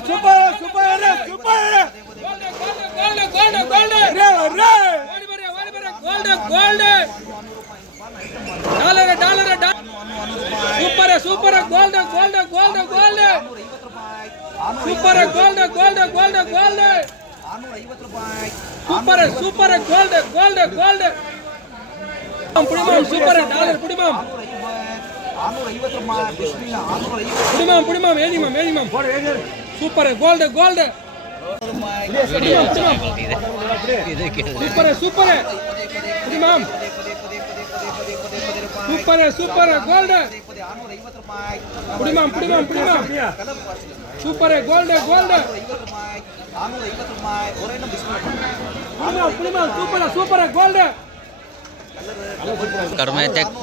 super super super super super gold gold gold gold super gold gold gold gold super super gold gold gold புடிமாம் super dollar புடிமாம் புடிமாம் புடிமாம் ஏதிமாம் ஏதிமாம் super gold gold super super புடிமாம் super super gold புடிமாம் புடிமாம் புடிமாம் சூப்பர் கோல்டு கோல்டு புடிமாம் புடிமாம் சூப்பர் சூப்பர் கோல்டு கடுமையா செக்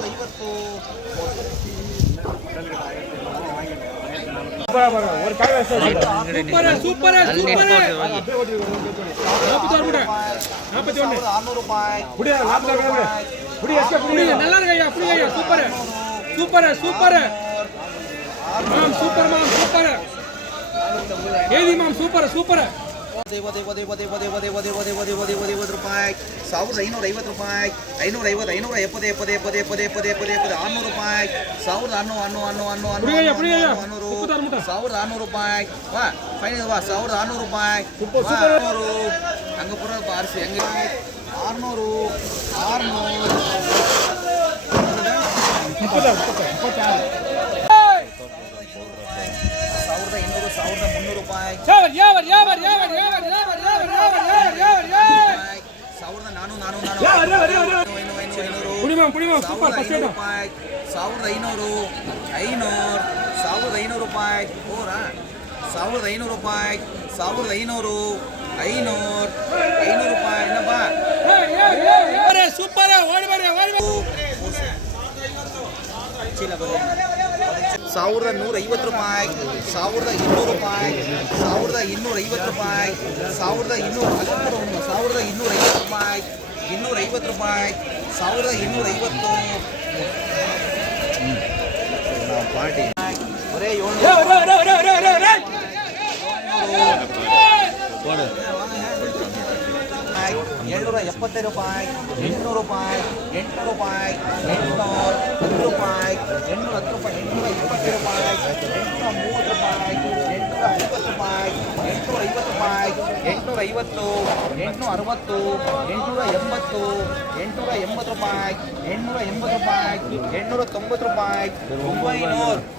ஒரு காய் சூப்பர் சூப்பர் சூப்பர் 41 புடியா 40 புடியா புடியா நல்லா இருக்கயா புடியா சூப்பர் சூப்பர் சூப்பர் மாம் சூப்பர் மாம் சூப்பர் ஏதி மாம் சூப்பர் சூப்பர் ರೂಪಾಯಿ 1550 ರೂಪಾಯಿ 550 600 ರೂಪಾಯಿ 1600 ರೂಪಾಯಿ ವಾ ಫೈನಲ್ ವಾ 1600 ರೂಪಾಯಿ ಹಂಗ ಪುರ ಬಾರಿಸಿ ಹಂಗೆ 600 1200 ರೂಪಾಯಿ 1500 ರೂಪಾಯಿ 1500 ರೂಪಾಯಿ 500 ರೂಪಾಯಿ ಏನಪ್ಪ ಸೂಪರ್ ಓಡಿ ಬರಿ ಓಡಿ ಚೀಲ ಬನ್ನಿ 1150 ರೂಪಾಯಿ 1200 ರೂಪಾಯಿ 1250 ರೂಪಾಯಿ 1250 ರೂಪಾಯಿ 250 ರೂಪಾಯಿ 1250 ಪಾರ್ಟಿ ಒರೇ 770 ರೂಪಾಯಿ 800 ರೂಪಾಯಿ 800 ರೂಪಾಯಿ 810 ರೂಪಾಯಿ 810 ರೂಪಾಯಿ 820 ರೂಪಾಯಿ 830 ರೂಪಾಯಿ 850 ರೂಪಾಯಿ 850 ರೂಪಾಯಿ 850 860 880 880 ರೂಪಾಯಿ 880 ರೂಪಾಯಿ 890 ರೂಪಾಯಿ 900